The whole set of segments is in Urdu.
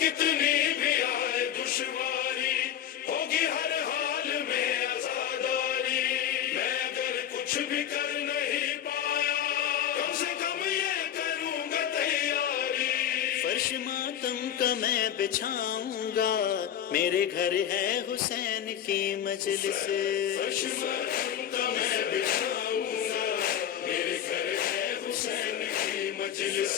کتنی بھی آئے دشواری ہوگی ہر حال میں آزاداری. میں اگر کچھ بھی کر نہیں پایا کم سے کم یہ کروں گا تیاری. فرش ماتم کا میں بچھاؤں گا میرے گھر ہے حسین کی مجلس. فرش ماتم کا میں بچھاؤں گا میرے گھر ہے حسین کی مجلس.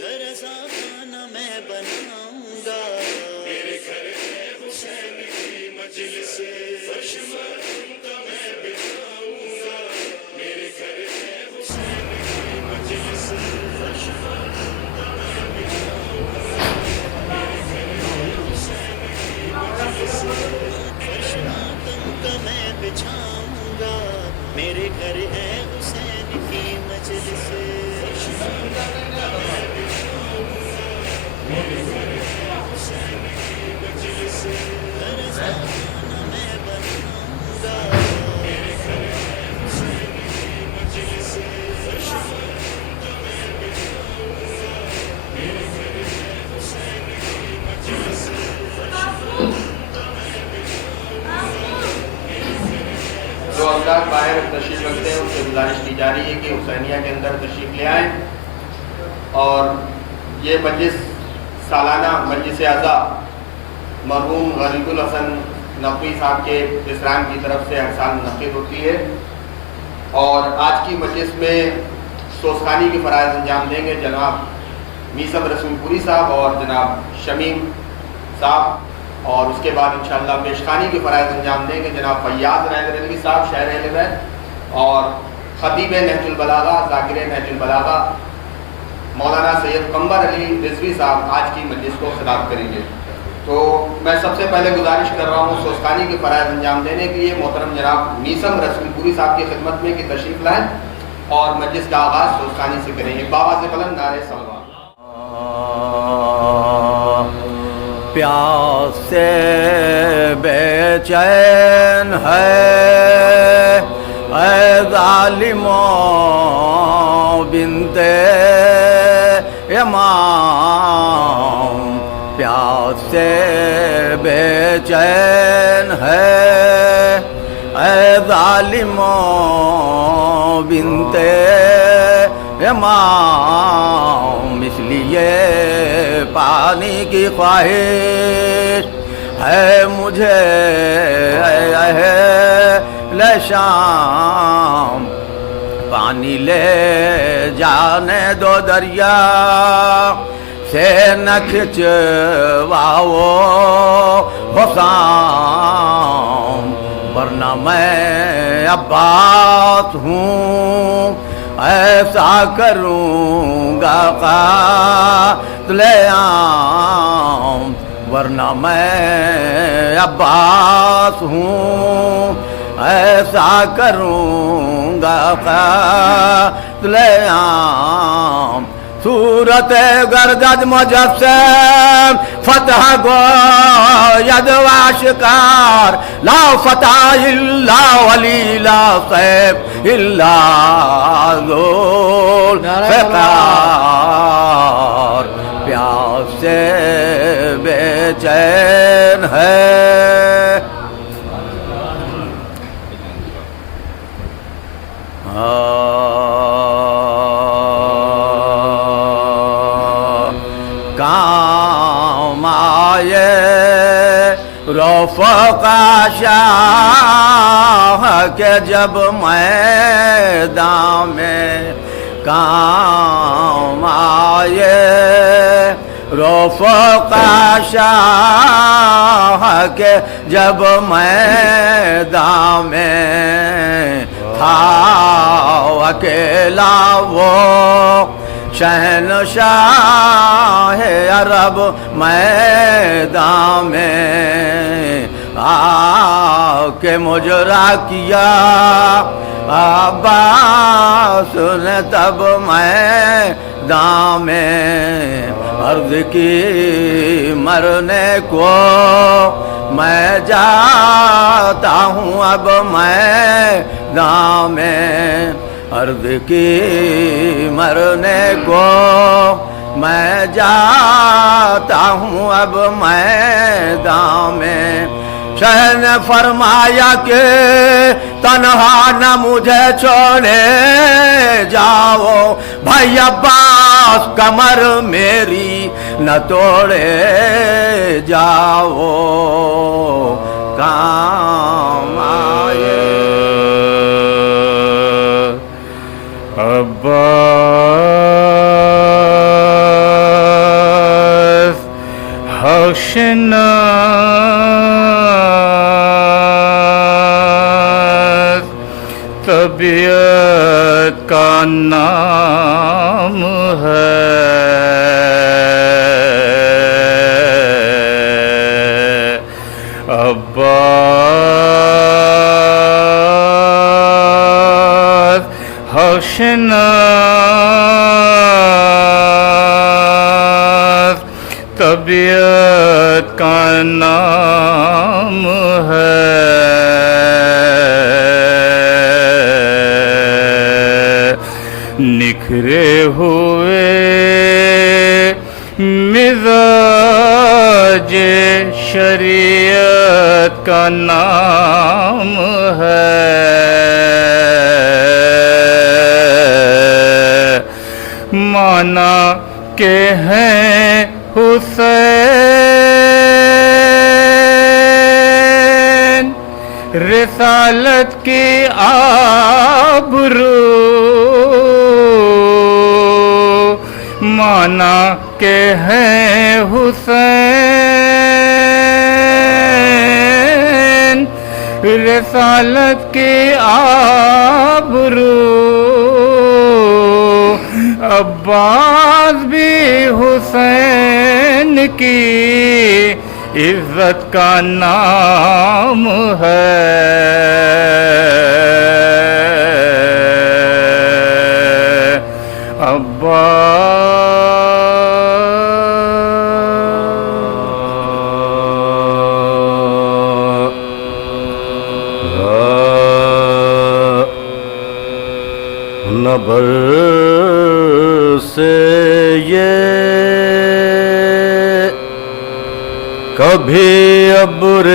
گھر رضا خانہ میں بناؤں گا میرے گھر ہے حسین کی مجلس. فرش ماتم کا میں بچھاؤں گا میرے گھر ہے حسین کی مجلس. فرش ماتم کا میں بچھاؤں گا میرے گھر ہے حسین کی مجلس. فرش ماتم کا میں بچھاؤں گا میرے گھر ہے حسین کی مجلس. فرش ماتم کا میں بچھاؤں گا میرے گھر ہے حسین کی مجلس. گھر رضا خانہ میں بناؤں گا میرے گھر ہے حسین کی مجلس. فرش ماتم کا میں بچھاؤں گا میرے گھر ہے حسین کی مجلس. فرش ماتم کا میں بچھاؤں گا میرے گھر ہے. جو حضرات باہر تشریف رکھتے ہیں ان سے گزارش کی جا رہی ہے کہ حسینیہ کے اندر تشریف لے آئیں. اور یہ مجلس سالانہ مجلس اعضاء مرحوم غریب الحسن نقوی صاحب کے اسرائیل کی طرف سے ہر سال منعقد ہوتی ہے. اور آج کی مجلس میں سوزخانی کی فرائض انجام دیں گے جناب میثم رسول پوری صاحب اور جناب شمیم صاحب. اور اس کے بعد انشاءاللہ پیشخانی کی فرائض انجام دیں گے جناب فیاض حیدر علوی صاحب شہر اہل بیت. اور خطیب نہج البلاغہ ذاکر نہج البلاغہ مولانا سید قمر علی رضوی صاحب آج کی مجلس کو خطاب کریں گے. تو میں سب سے پہلے گزارش کر رہا ہوں سوزخانی کی فرائض انجام دینے کے لیے محترم جناب میثم رسول پوری صاحب کی خدمت میں کہ تشریف لائیں اور مجلس کا آغاز سوزخانی سے کریں گے. بآواز بلند نعرہ صلوات. پیاس سے بے چین ہے اے ظالموں بنت امام. پیاس سے بے چین ہے اے ظالموں بنت امام. اس لیے پانی کی خواہش ہے مجھے اے اہل شام. پانی لے جانے دو دریا سے نہ کھچواؤ حسام. ورنہ میں عباس ہوں ایسا کروں گا قاتل عام. ورنہ میں عباس ہوں ایسا کروں گا قاتل عام. صورت گردد مجسم فتح گو ید واشکار لا فتح الا ولی لا سیف الا ذو الفقار. پیاس سے بے چین ہے کام آئے رفق شاہ کے جب میدان میں. کام آئے رفق شاہ کے جب میدان میں تھا اکیلا وہ شہنشاہ عرب میدان میں. آ کے مجرا کیا عباس نے تب میدان میں. عرض کی مرنے کو میں جاتا ہوں اب میدان میں. عرض کی مرنے کو میں جاتا ہوں اب میدان میں شہ نے فرمایا کہ تنہا نہ مجھے چھوڑے جاؤ بھائی عباس کمر میری نہ توڑے جاؤ کام آئے عباس حوشناس طبیعت کا نام ہے عباس حوشناس طبیعت کا نام ہے نکھرے ہوئے مزاج شریعت کا نام ہے مانا کہ ہیں حسین رسالت کی آبرو مانا کہ ہیں حسین رسالت کی آبرو عباس بھی حسین کی عزت کا نام ہے نبر سے یہ کبھی ابر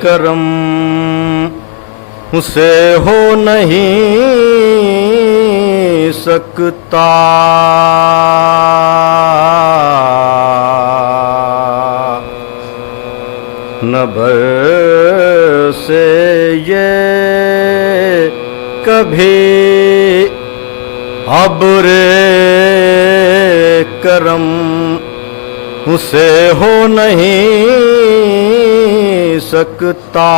کرم سے ہو نہیں سکتا نبر سے یہ کبھی ابر کرم اسے ہو نہیں سکتا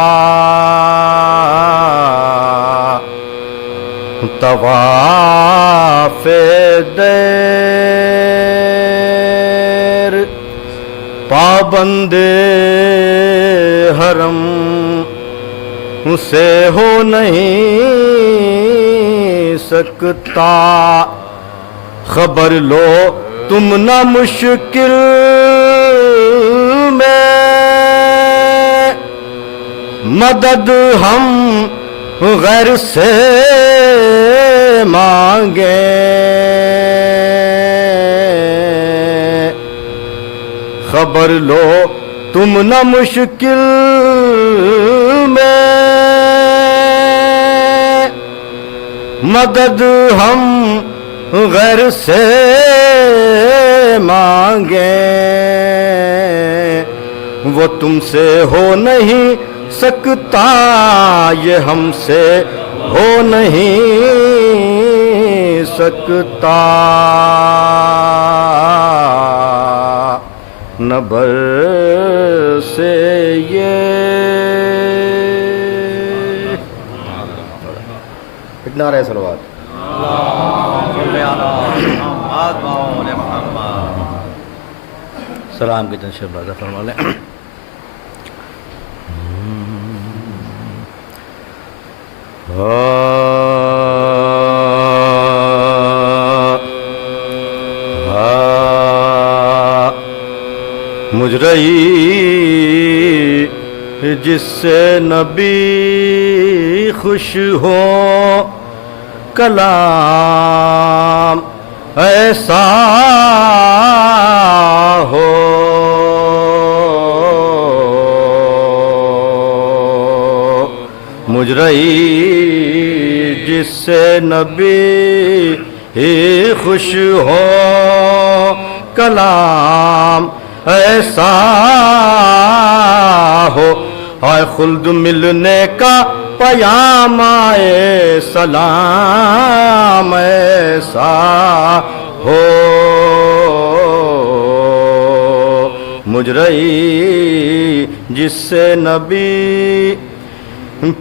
طواف دیر پابند حرم اسے ہو نہیں سکتا خبر لو تم نہ مشکل میں مدد ہم غیر سے مانگیں خبر لو تم نہ مشکل میں مدد ہم غیر سے مانگیں وہ تم سے ہو نہیں سکتا یہ ہم سے ہو نہیں سکتا نبر سے یہ اتنا رہے صلوات سلام کی تنشیب بازا فرما لیں مجرئی جس سے نبی خوش ہو کلام ایسا ہو مجرئی جس سے نبی ہی خوش ہو کلام ایسا ہو ہائے خلد ملنے کا پیام آئے سلام ایسا ہو مجرئی جس سے نبی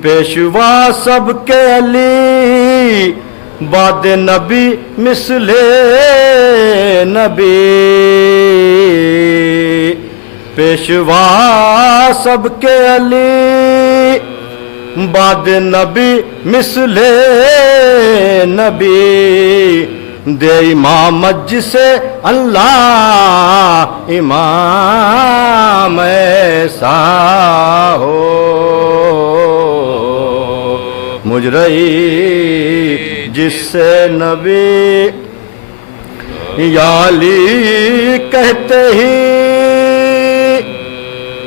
پیشوا سب کے علی بعد نبی مثل نبی پیشوا سب کے علی بعد نبی مثل نبی دے امامت جسے اللہ امام ایسا ہو مجرئی جس سے نبی یا علی کہتے ہی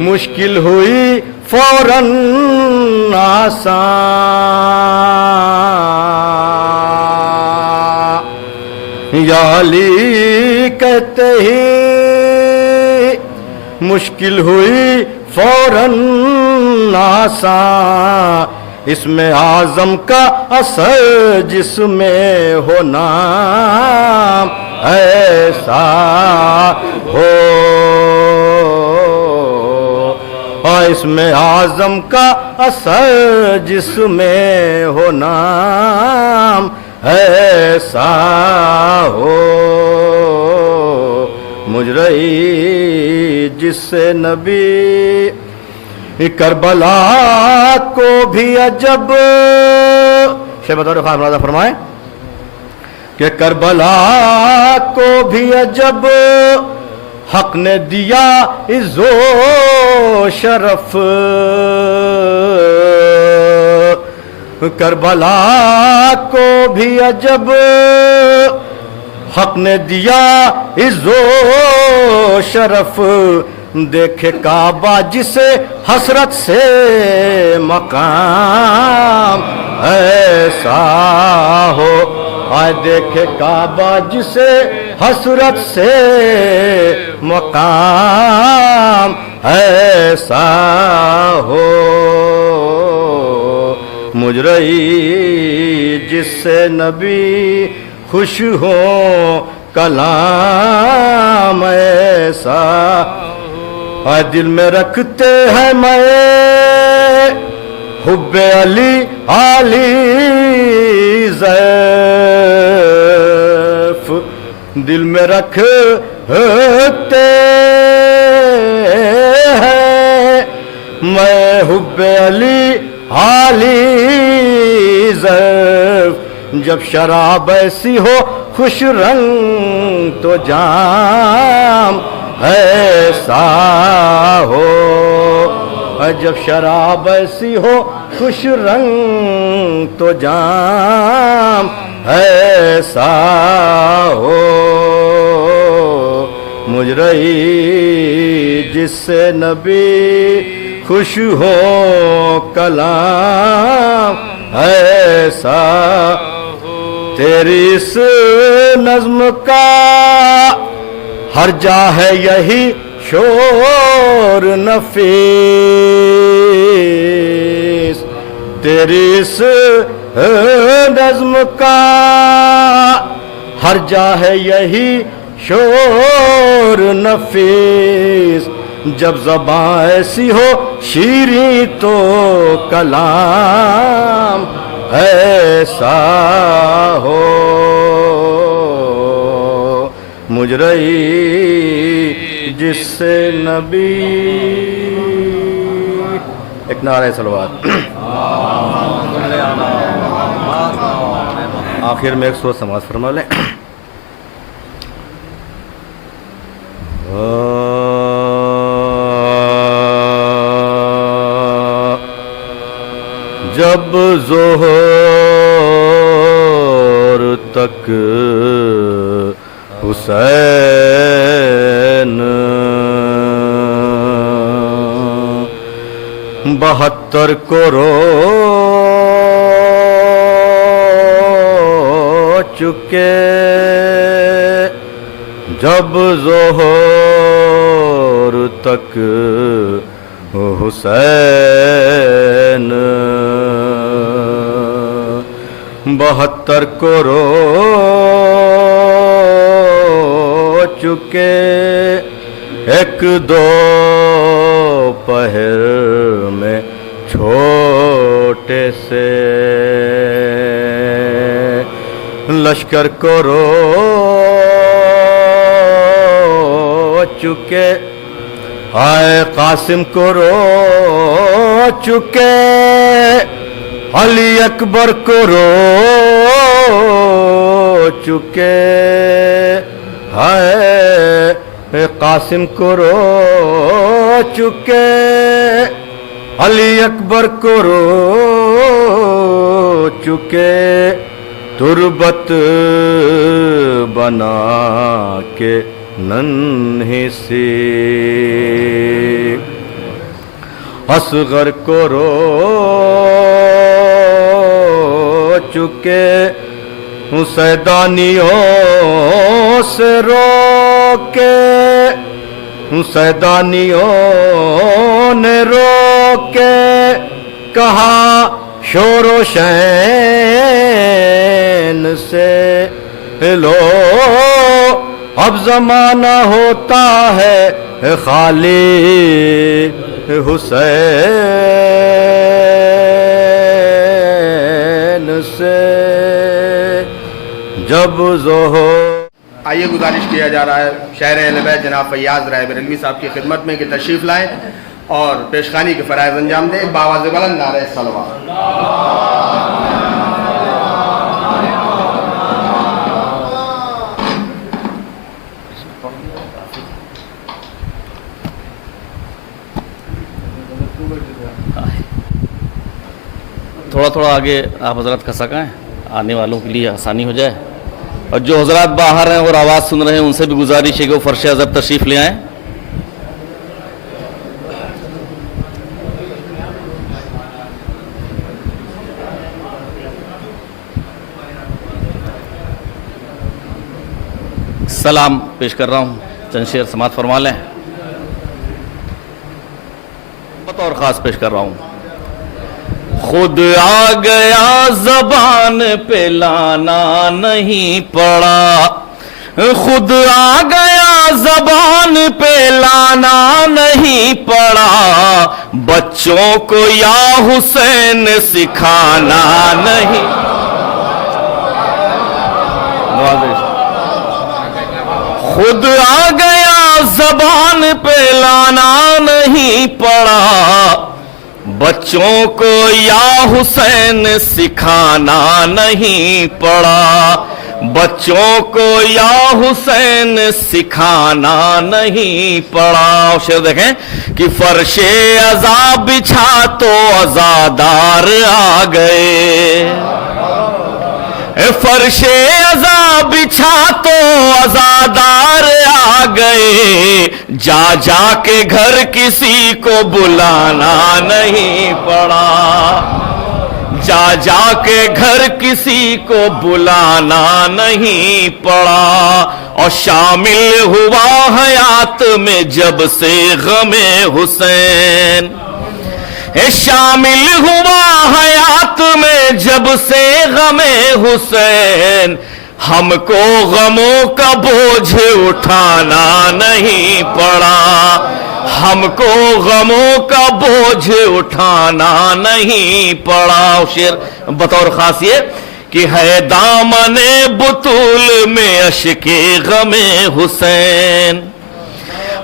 مشکل ہوئی فوراً آسان یا علی کہتے ہی مشکل ہوئی فوراً آسان اس میں اعظم کا اثر جس میں ہو نام ایسا ہو اس میں اعظم کا اثر جس میں ہو نام ایسا ہو مجرئی جس سے نبی کربلا کو بھی عجب شیخ بطور خان مرادہ فرمائے کہ کربلا کو بھی عجب حق نے دیا عز و شرف کربلا کو بھی عجب حق نے دیا عز و شرف دیکھے کعبہ جسے حسرت سے مقام ایسا ہو آئے دیکھے کعبہ جسے حسرت سے مقام ایسا ہو مجرئی جس سے نبی خوش ہو کلام ایسا دل میں رکھتے ہیں میں حب علی علی زیف دل میں رکھتے ہیں میں حب علی علی زیف جب شراب ایسی ہو خوش رنگ تو جام ایسا ہو جب شراب ایسی ہو خوش رنگ تو جام ایسا ہو مجرئی جس سے نبی خوش ہو کلام ایسا تیری اس نظم کا ہر جا ہے یہی شور نفیس تیری اس نظم کا ہر جا ہے یہی شور نفیس جب زباں ایسی ہو شیریں تو کلام ایسا ہو مجرئی جس سے نبی ایک نعرہ صلوات آخر میں ایک سورت سماعت فرما لیں جب ظہور تک حسین 72 کو رو چکے جب ظہور تک حسین 72 کو رو چکے ایک دو پہر میں چھوٹے سے لشکر کو رو چکے آئے قاسم کو رو چکے علی اکبر کو رو چکے ہائے قاسم کو رو چکے علی اکبر کو رو چکے تربت بنا کے ننھی سی اصغر کو رو چکے سیدانیوں سے رو کے سیدانیوں نے رو کے کہا شور و شین سے لو اب زمانہ ہوتا ہے خالی حسین سے جب ظہور آئیے گزارش کیا جا رہا ہے شاعر اہل بیت جناب فیاض رائے بریلوی صاحب کی خدمت میں کہ تشریف لائیں اور پیشخانی کے فرائض انجام دیں بآواز بلند نعرہ صلوات تھوڑا تھوڑا آگے آپ حضرات کھسا سکیں آنے والوں کے لیے آسانی ہو جائے اور جو حضرات باہر ہیں اور آواز سن رہے ہیں ان سے بھی گزارش ہے کہ وہ فرش ادب تشریف لے آئیں سلام پیش کر رہا ہوں چند شعر سماعت فرما لیں بطور خاص پیش کر رہا ہوں خود آ گیا زبان پہ لانا نہیں پڑا خود آ گیا زبان پہ لانا نہیں پڑا بچوں کو یا حسین سکھانا نہیں خود آ گیا زبان پہ لانا نہیں پڑا بچوں کو یا حسین سکھانا نہیں پڑا بچوں کو یا حسین سکھانا نہیں پڑا شعر دیکھیں کہ فرش عزا بچھا تو عزادار آ گئے فرش عزا بچھا تو عزادار آ گئے جا جا کے گھر کسی کو بلانا نہیں پڑا جا جا کے گھر کسی کو بلانا نہیں پڑا اور شامل ہوا حیات میں جب سے غم حسین شامل ہوا حیات میں جب سے غم حسین ہم کو غموں کا بوجھ اٹھانا نہیں پڑا ہم کو غموں کا بوجھ اٹھانا نہیں پڑا شعر بطور خاص یہ کہ ہے دامن بطول میں اشک غم حسین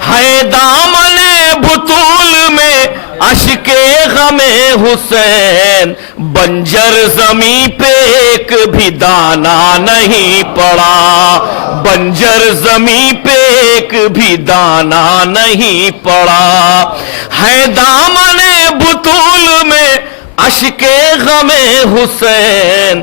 ہے دامن بطول میں اشک غم حسین بنجر زمیں پہ ایک بھی دانا نہیں پڑا بنجر زمیں پہ ایک بھی دانا نہیں پڑا ہے دامن بطول میں اشک غم حسین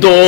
2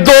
2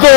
2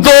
2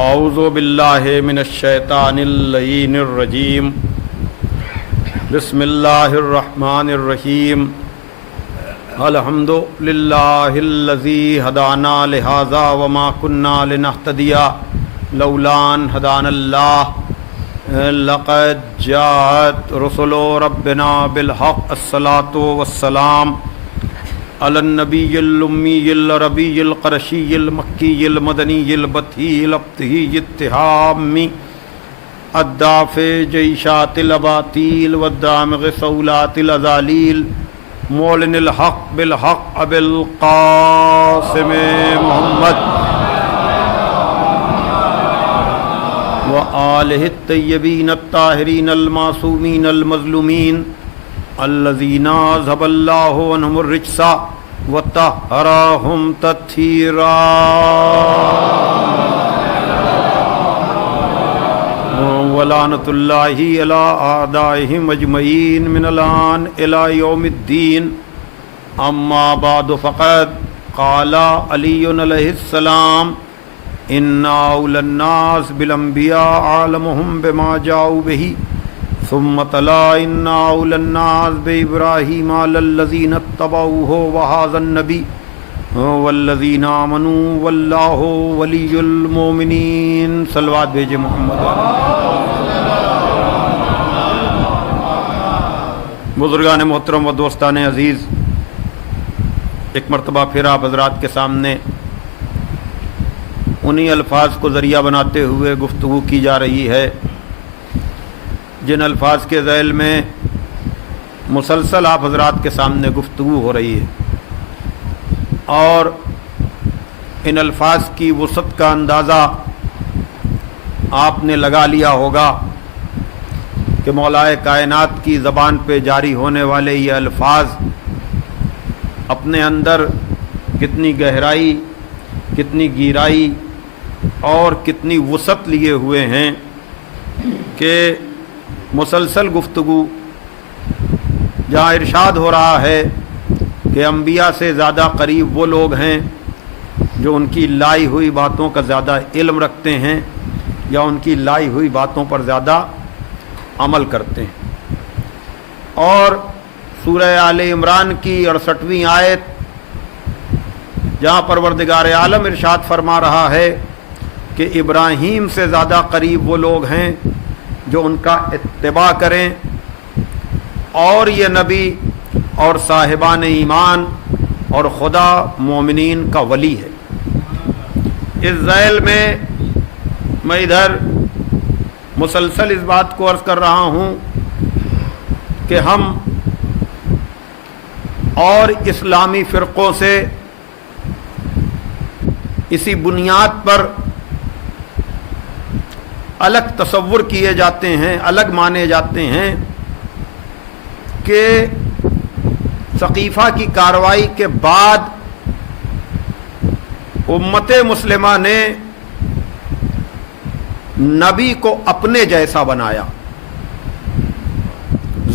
اعوذ باللہ من الشیطان اللعین الرجیم بسم اللہ الرحمن الرحیم الحمد للہ الذی ہدانا لہذا وما کنا لنہتدی لولا ان ہدانا اللہ لقد جاءت رسل ربنا بالحق الصلاة والسلام علی النبی الامی العربی القرشی المکی المدنی البطحی الابتہی التہامی الدافع جیشات الاباطیل والدامغ صولات الازالیل مولن الحق بالحق ابی القاسم محمد وآلہ الطیبین الطاہرین المعصومین المظلومین الذین اذھب اللہ عنہم الرجس وطہرہم تطہیرا ولعنۃ اللہ علی اعدائہم اجمعین من الآن الی یوم الدین اما بعد فقد قال علی علیہ السلام ان اولى الناس بالانبیاء عالمهم بما جاءوا به ثم تلا ان اولى الناس بابراہیم علی الذین اتبعوه وهذا النبی والذین آمنوا واللہ ولی المؤمنین صلوات بھیجے محمد. بزرگان محترم و دوستان عزیز، ایک مرتبہ پھر آپ حضرات کے سامنے انہی الفاظ کو ذریعہ بناتے ہوئے گفتگو کی جا رہی ہے جن الفاظ کے ذیل میں مسلسل آپ حضرات کے سامنے گفتگو ہو رہی ہے، اور ان الفاظ کی وسعت کا اندازہ آپ نے لگا لیا ہوگا کہ مولائے کائنات کی زبان پہ جاری ہونے والے یہ الفاظ اپنے اندر کتنی گہرائی، کتنی گہرائی اور کتنی وسعت لیے ہوئے ہیں کہ مسلسل گفتگو جہاں ارشاد ہو رہا ہے کہ انبیاء سے زیادہ قریب وہ لوگ ہیں جو ان کی لائی ہوئی باتوں کا زیادہ علم رکھتے ہیں یا ان کی لائی ہوئی باتوں پر زیادہ عمل کرتے ہیں، اور سورہ آل عمران کی 68ویں آیت جہاں پروردگار عالم ارشاد فرما رہا ہے کہ ابراہیم سے زیادہ قریب وہ لوگ ہیں جو ان کا اتباع کریں، اور یہ نبی اور صاحبان ایمان اور خدا مومنین کا ولی ہے. اس ذیل میں ادھر مسلسل اس بات کو عرض کر رہا ہوں کہ ہم اور اسلامی فرقوں سے اسی بنیاد پر الگ تصور کیے جاتے ہیں، الگ مانے جاتے ہیں کہ ثقیفہ کی کارروائی کے بعد امت مسلمہ نے نبی کو اپنے جیسا بنایا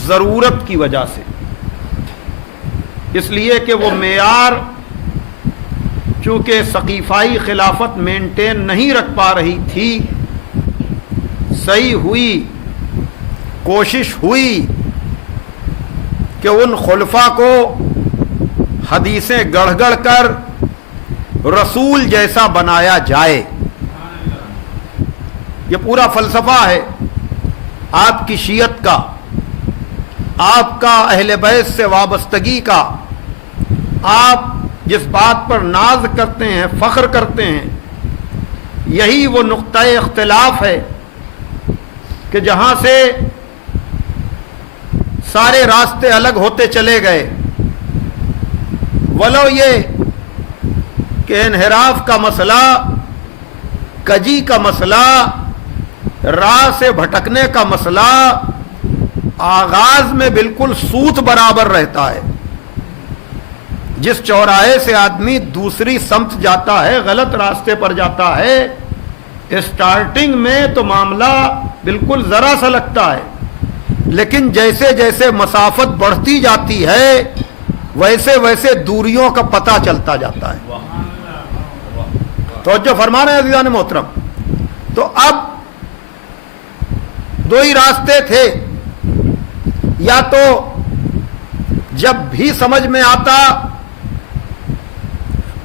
ضرورت کی وجہ سے، اس لیے کہ وہ معیار چونکہ ثقیفائی خلافت مینٹین نہیں رکھ پا رہی تھی، صحیح ہوئی، کوشش ہوئی کہ ان خلفاء کو حدیثیں گڑھ گڑھ کر رسول جیسا بنایا جائے. یہ پورا فلسفہ ہے آپ کی شیعت کا، آپ کا اہل بیت سے وابستگی کا، آپ جس بات پر ناز کرتے ہیں، فخر کرتے ہیں، یہی وہ نقطہ اختلاف ہے کہ جہاں سے سارے راستے الگ ہوتے چلے گئے. ولو یہ کہ انحراف کا مسئلہ، کجی کا مسئلہ، راہ سے بھٹکنے کا مسئلہ آغاز میں بالکل سوت برابر رہتا ہے. جس چوراہے سے آدمی دوسری سمت جاتا ہے، غلط راستے پر جاتا ہے، اسٹارٹنگ میں تو معاملہ بالکل ذرا سا لگتا ہے، لیکن جیسے جیسے مسافت بڑھتی جاتی ہے ویسے ویسے دوریوں کا پتہ چلتا جاتا ہے. توجہ فرما رہے ہیں عزیزان محترم. تو اب دو ہی راستے تھے، یا تو جب بھی سمجھ میں آتا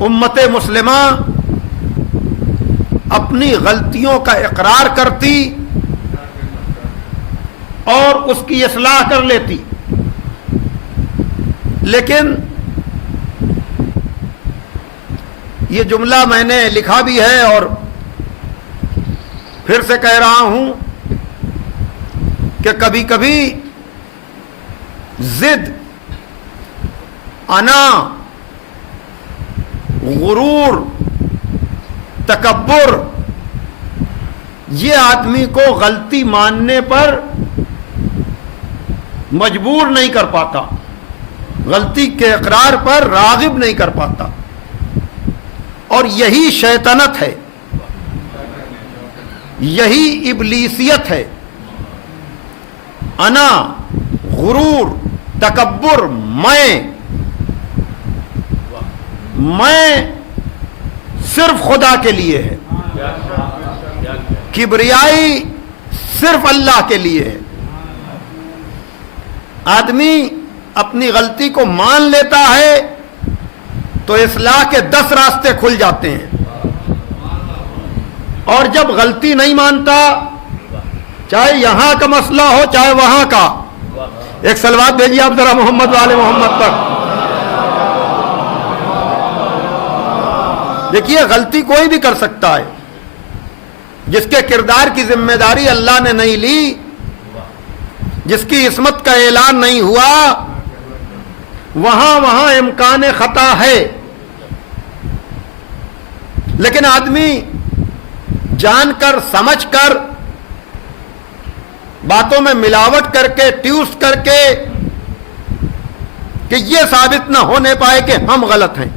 امت مسلمہ اپنی غلطیوں کا اقرار کرتی اور اس کی اصلاح کر لیتی، لیکن یہ جملہ میں نے لکھا بھی ہے اور پھر سے کہہ رہا ہوں کہ کبھی کبھی ضد، انا، غرور، تکبر یہ آدمی کو غلطی ماننے پر مجبور نہیں کر پاتا، غلطی کے اقرار پر راغب نہیں کر پاتا، اور یہی شیطنت ہے، یہی ابلیسیت ہے۔ انا، غرور، تکبر، میں صرف خدا کے لیے ہے، کبریائی صرف اللہ کے لیے ہے۔ آدمی اپنی غلطی کو مان لیتا ہے تو اصلاح کے 10 راستے کھل جاتے ہیں، اور جب غلطی نہیں مانتا، چاہے یہاں کا مسئلہ ہو چاہے وہاں کا، ایک صلوات بھیجیے آپ ذرا محمد والے محمد پر۔ دیکھیے غلطی کوئی بھی کر سکتا ہے، جس کے کردار کی ذمہ داری اللہ نے نہیں لی، جس کی عصمت کا اعلان نہیں ہوا، وہاں امکان خطا ہے۔ لیکن آدمی جان کر سمجھ کر باتوں میں ملاوٹ کر کے ٹیوسٹ کر کے کہ یہ ثابت نہ ہونے پائے کہ ہم غلط ہیں،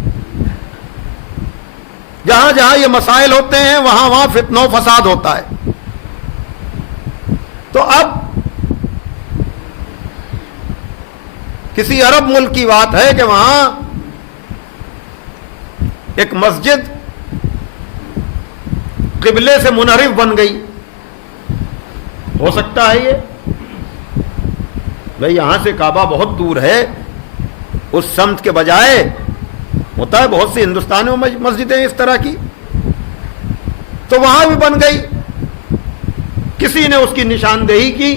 جہاں جہاں یہ مسائل ہوتے ہیں وہاں فتنہ و فساد ہوتا ہے۔ تو اب کسی عرب ملک کی بات ہے کہ وہاں ایک مسجد قبلے سے منحرف بن گئی۔ ہو سکتا ہے یہ بھائی یہاں سے کعبہ بہت دور ہے، اس سمت کے بجائے ہوتا ہے بہت سی ہندوستان میں مسجدیں اس طرح کی، تو وہاں بھی بن گئی۔ کسی نے اس کی نشاندہی کی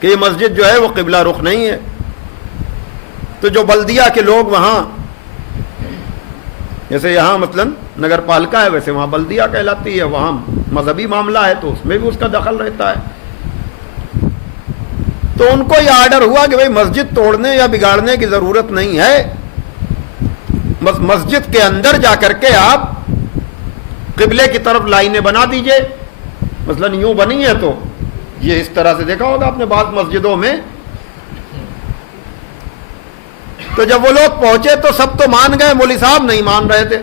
کہ یہ مسجد جو ہے وہ قبلہ رخ نہیں ہے، تو جو بلدیہ کے لوگ وہاں، جیسے یہاں مثلا نگر پالکا ہے ویسے وہاں بلدیہ کہلاتی ہے، وہاں مذہبی معاملہ ہے تو اس میں بھی اس کا دخل رہتا ہے، تو ان کو یہ آرڈر ہوا کہ بھئی مسجد توڑنے یا بگاڑنے کی ضرورت نہیں ہے، بس مسجد کے اندر جا کر کے آپ قبلے کی طرف لائنیں بنا دیجئے، مثلا یوں بنی ہے تو یہ اس طرح سے دیکھا ہوگا آپ نے بعض مسجدوں میں۔ تو جب وہ لوگ پہنچے تو سب تو مان گئے، مولوی صاحب نہیں مان رہے تھے۔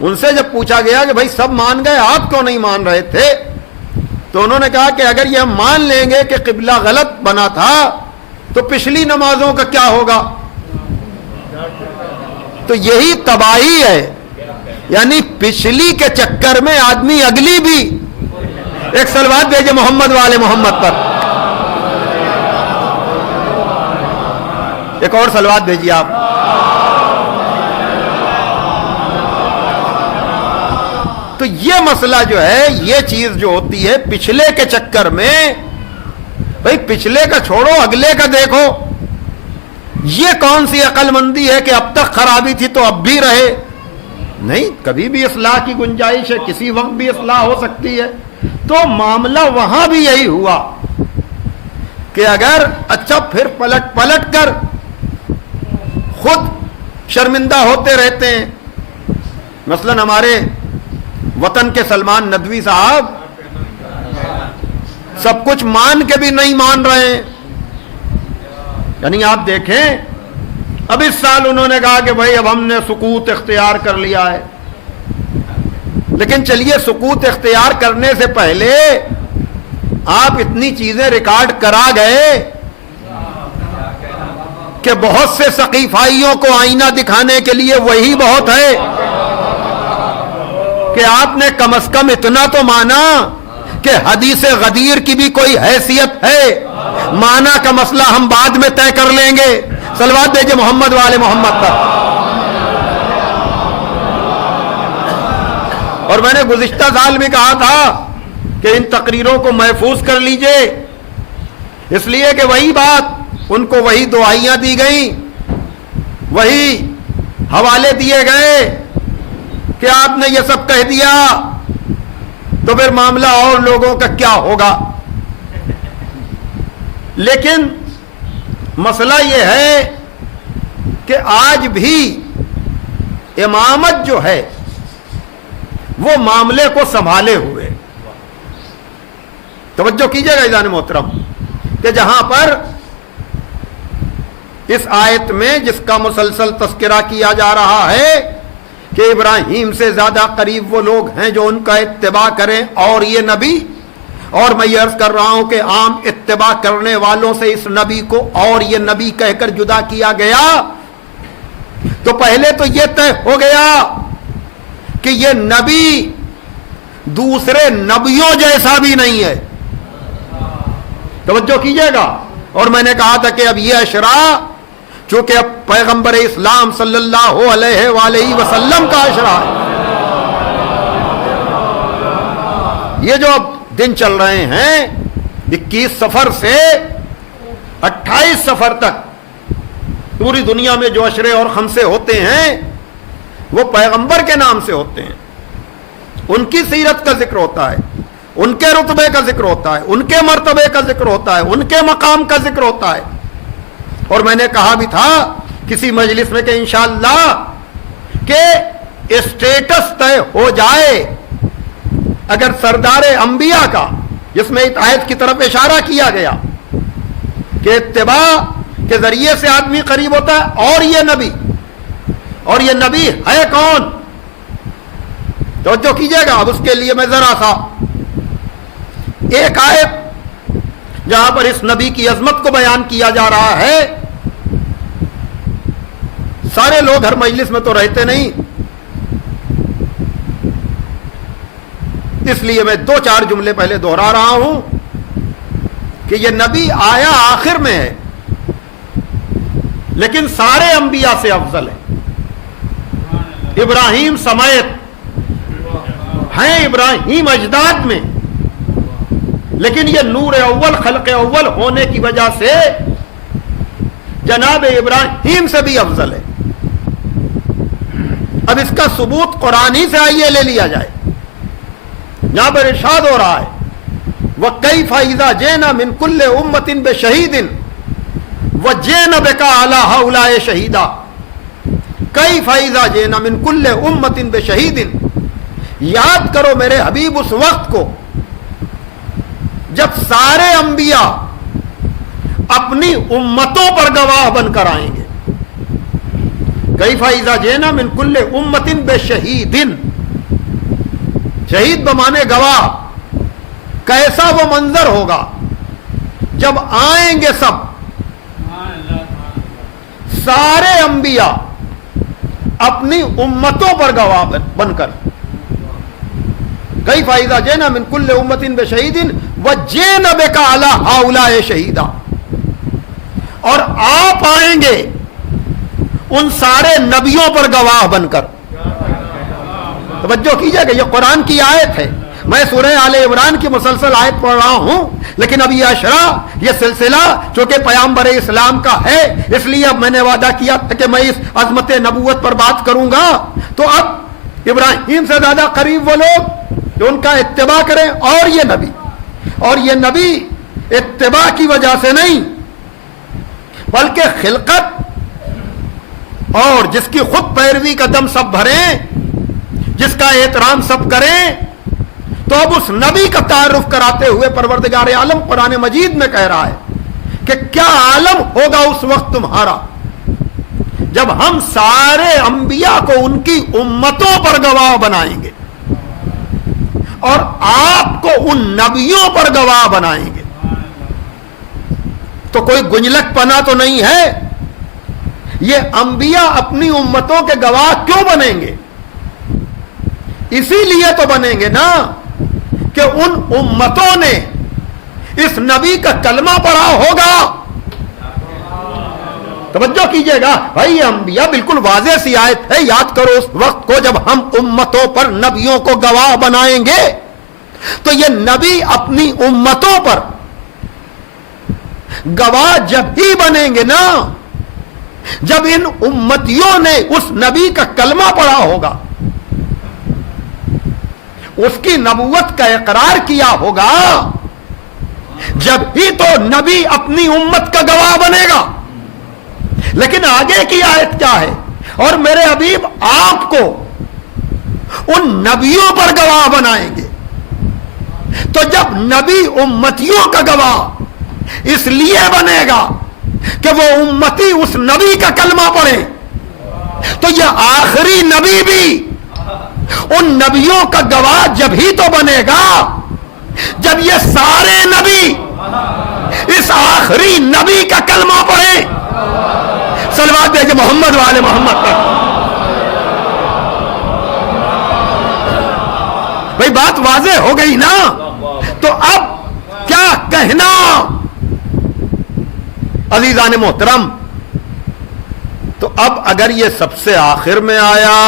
ان سے جب پوچھا گیا کہ بھائی سب مان گئے آپ کیوں نہیں مان رہے تھے، تو انہوں نے کہا کہ اگر یہ ہم مان لیں گے کہ قبلہ غلط بنا تھا تو پچھلی نمازوں کا کیا ہوگا؟ تو یہی تباہی ہے، یعنی پچھلی کے چکر میں آدمی اگلی بھی۔ ایک صلوات بھیجے محمد والے محمد پر، ایک اور صلوات بھیجیے آپ۔ تو یہ مسئلہ جو ہے، یہ چیز جو ہوتی ہے پچھلے کے چکر میں، بھئی پچھلے کا چھوڑو اگلے کا دیکھو، یہ کون سی عقل مندی ہے کہ اب تک خرابی تھی تو اب بھی رہے؟ نہیں، کبھی بھی اصلاح کی گنجائش ہے، کسی وقت بھی اصلاح ہو سکتی ہے۔ تو معاملہ وہاں بھی یہی ہوا کہ اگر اچھا پھر پلٹ کر خود شرمندہ ہوتے رہتے ہیں، مثلا ہمارے وطن کے سلمان ندوی صاحب سب کچھ مان کے بھی نہیں مان رہے ہیں، یعنی آپ دیکھیں اب اس سال انہوں نے کہا کہ بھائی اب ہم نے سکوت اختیار کر لیا ہے، لیکن چلیے سکوت اختیار کرنے سے پہلے آپ اتنی چیزیں ریکارڈ کرا گئے کہ بہت سے سقیفائیوں کو آئینہ دکھانے کے لیے وہی بہت ہے، کہ آپ نے کم از کم اتنا تو مانا کہ حدیث غدیر کی بھی کوئی حیثیت ہے. مانا کا مسئلہ ہم بعد میں طے کر لیں گے. صلوات بھیجے محمد والے محمد پر. اور میں نے گزشتہ سال بھی کہا تھا کہ ان تقریروں کو محفوظ کر لیجئے، اس لیے کہ وہی بات ان کو وہی دعائیاں دی گئیں، وہی حوالے دیے گئے کہ آپ نے یہ سب کہہ دیا تو پھر معاملہ اور لوگوں کا کیا ہوگا. لیکن مسئلہ یہ ہے کہ آج بھی امامت جو ہے وہ معاملے کو سنبھالے ہوئے. توجہ کیجئے گا عزیزان محترم کہ جہاں پر اس آیت میں جس کا مسلسل تذکرہ کیا جا رہا ہے کہ ابراہیم سے زیادہ قریب وہ لوگ ہیں جو ان کا اتباع کریں اور یہ نبی، اور میں یہ عرض کر رہا ہوں کہ عام اتباع کرنے والوں سے اس نبی کو اور یہ نبی کہہ کر جدا کیا گیا تو پہلے تو یہ طے ہو گیا کہ یہ نبی دوسرے نبیوں جیسا بھی نہیں ہے. توجہ کیجئے گا. اور میں نے کہا تھا کہ اب یہ اشرا چونکہ اب پیغمبر اسلام صلی اللہ علیہ وآلہ وسلم کا اشرا ہے. یہ جو اب دن چل رہے ہیں 21 صفر سے 28 صفر تک پوری دنیا میں جو اشرے اور خمسے ہوتے ہیں وہ پیغمبر کے نام سے ہوتے ہیں. ان کی سیرت کا ذکر ہوتا ہے، ان کے رتبے کا ذکر ہوتا ہے، ان کے مرتبے کا ذکر ہوتا ہے، ان کے مقام کا ذکر ہوتا ہے. اور میں نے کہا بھی تھا کسی مجلس میں کہ انشاءاللہ کہ اسٹیٹس طے ہو جائے اگر سردار انبیاء کا، جس میں ایک آیت کی طرف اشارہ کیا گیا کہ اتباع کے ذریعے سے آدمی قریب ہوتا ہے، اور یہ نبی ہے کون؟ توجہ کیجئے گا. اب اس کے لیے میں ذرا سا ایک آیت جہاں پر اس نبی کی عظمت کو بیان کیا جا رہا ہے. سارے لوگ ہر مجلس میں تو رہتے نہیں، اس لیے میں 2-4 جملے پہلے دہرا رہا ہوں کہ یہ نبی آیا آخر میں ہے لیکن سارے انبیاء سے افضل ہے. ابراہیم سمیت ہیں ابراہیم اجداد میں، لیکن یہ نور اول خلق اول ہونے کی وجہ سے جناب ابراہیم سے بھی افضل ہے. اب اس کا ثبوت قرآن ہی سے آئیے لے لیا جائے. یہاں پر ارشاد ہو رہا ہے وَكَيْفَ إِذَا جِئْنَا مِنْ كُلِّ أُمَّةٍ بِشَهِيدٍ وَجِئْنَا بِكَ عَلَىٰ هَؤُلَاءِ شَهِيدًا. كَيْفَ إِذَا جِئْنَا مِنْ كُلِّ أُمَّةٍ بِشَهِيدٍ. یاد کرو میرے حبیب اس وقت کو جب سارے انبیاء اپنی امتوں پر گواہ بن کر آئیں گے. کیف اذا جئنا من کل امت بشہید، شہید بمانے گواہ. کیسا وہ منظر ہوگا جب آئیں گے سارے انبیاء اپنی امتوں پر گواہ بن کر. کیف اذا جئنا من کل امت بشہید وجئنا بک علی ہؤلاء شہیدا. اور آپ آئیں گے ان سارے نبیوں پر گواہ بن کر. توجہ کیجئے کہ یہ قرآن کی آیت ہے. میں سورہ آل عمران کی مسلسل آیت پڑھ رہا ہوں، لیکن اب یہ اشرا، یہ سلسلہ چونکہ پیغمبر اسلام کا ہے، اس لیے اب میں نے وعدہ کیا کہ میں اس عظمت نبوت پر بات کروں گا. تو اب ابراہیم سے زیادہ قریب وہ لوگ جو ان کا اتباع کریں، اور یہ نبی اتباع کی وجہ سے نہیں بلکہ خلقت اور جس کی خود پیروی کا دم سب بھریں، جس کا احترام سب کریں. تو اب اس نبی کا تعارف کراتے ہوئے پروردگار عالم قرآن مجید میں کہہ رہا ہے کہ کیا عالم ہوگا اس وقت تمہارا جب ہم سارے انبیاء کو ان کی امتوں پر گواہ بنائیں گے اور آپ کو ان نبیوں پر گواہ بنائیں گے. تو کوئی گنجلک پنا تو نہیں ہے. یہ انبیاء اپنی امتوں کے گواہ کیوں بنیں گے؟ اسی لیے تو بنیں گے نا کہ ان امتوں نے اس نبی کا کلمہ پڑھا ہوگا. توجہ کیجئے گا بھائی، انبیاء بالکل واضح سی آیت ہے. یاد کرو اس وقت کو جب ہم امتوں پر نبیوں کو گواہ بنائیں گے تو یہ نبی اپنی امتوں پر گواہ جب ہی بنیں گے نا جب ان امتیوں نے اس نبی کا کلمہ پڑھا ہوگا، اس کی نبوت کا اقرار کیا ہوگا، جب ہی تو نبی اپنی امت کا گواہ بنے گا. لیکن آگے کی آیت کیا ہے؟ اور میرے حبیب آپ کو ان نبیوں پر گواہ بنائیں گے. تو جب نبی امتیوں کا گواہ اس لیے بنے گا کہ وہ امتی اس نبی کا کلمہ پڑھے، تو یہ آخری نبی بھی ان نبیوں کا گواہ جب ہی تو بنے گا جب یہ سارے نبی اس آخری نبی کا کلمہ پڑھے. صلوات بھیجے محمد والے محمد پر. بھئی بات واضح ہو گئی نا. تو اب کیا کہنا عزیزان محترم؟ تو اب اگر یہ سب سے آخر میں آیا،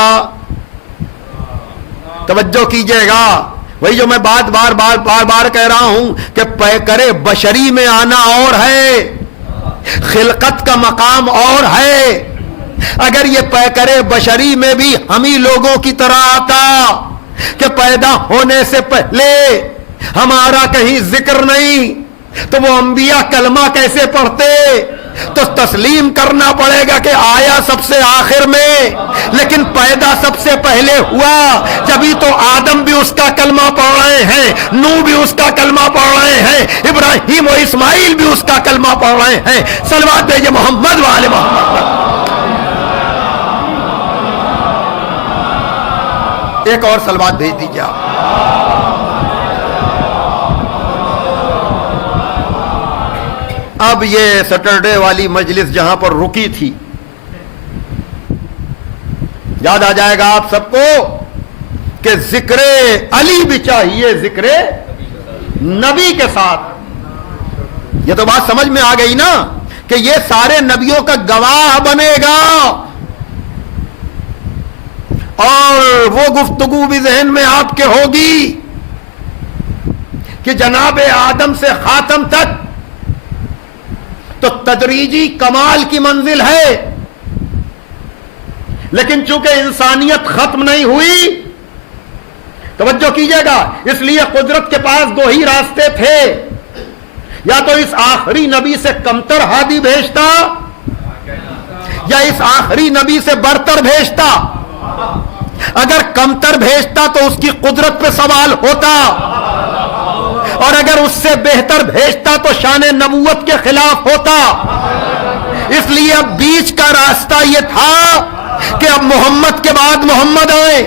توجہ کیجئے گا، وہی جو میں بات بار کہہ رہا ہوں کہ پیکر بشری میں آنا اور ہے، خلقت کا مقام اور ہے. اگر یہ پیکر بشری میں بھی ہم ہی لوگوں کی طرح آتا کہ پیدا ہونے سے پہلے ہمارا کہیں ذکر نہیں، تو وہ انبیاء کلمہ کیسے پڑھتے؟ تو تسلیم کرنا پڑے گا کہ آیا سب سے آخر میں، لیکن پیدا سب سے پہلے ہوا. جبھی تو آدم بھی اس کا کلمہ پڑھ رہے ہیں، نوح بھی اس کا کلمہ پڑھ رہے ہیں، ابراہیم و اسماعیل بھی اس کا کلمہ پڑھ رہے ہیں. صلوات بھیجے محمد والے محمد. ایک اور صلوات بھیج دیجیے آپ. اب یہ سیٹرڈے والی مجلس جہاں پر رکی تھی، یاد آ جائے گا آپ سب کو کہ ذکر علی بھی چاہیے ذکر نبی کے ساتھ. یہ تو بات سمجھ میں آ گئی نا کہ یہ سارے نبیوں کا گواہ بنے گا. اور وہ گفتگو بھی ذہن میں آپ کے ہوگی کہ جناب آدم سے خاتم تک تو تدریجی کمال کی منزل ہے، لیکن چونکہ انسانیت ختم نہیں ہوئی، توجہ کیجئے گا، اس لیے قدرت کے پاس دو ہی راستے تھے. یا تو اس آخری نبی سے کمتر ہادی بھیجتا یا اس آخری نبی سے برتر بھیجتا. اگر کمتر بھیجتا تو اس کی قدرت پہ سوال ہوتا، اور اگر اس سے بہتر بھیجتا تو شان نبوت کے خلاف ہوتا. اس لیے اب بیچ کا راستہ یہ تھا کہ اب محمد کے بعد محمد آئے.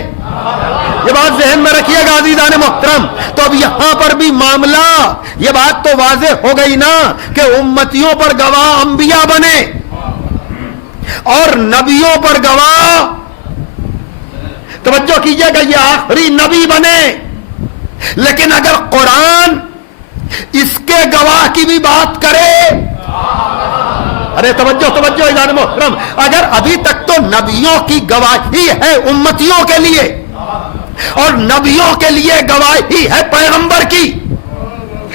یہ بات ذہن میں رکھیے گا عزیزان محترم. تو اب یہاں پر بھی معاملہ، یہ بات تو واضح ہو گئی نا کہ امتیوں پر گواہ انبیاء بنے اور نبیوں پر گواہ، توجہ کیجئے گا، یہ آخری نبی بنے. لیکن اگر قرآن اس کے گواہ کی بھی بات کرے، ارے توجہ عزیزان محترم، اگر ابھی تک تو نبیوں کی گواہی ہے امتیوں کے لیے اور نبیوں کے لیے گواہی ہے پیغمبر کی،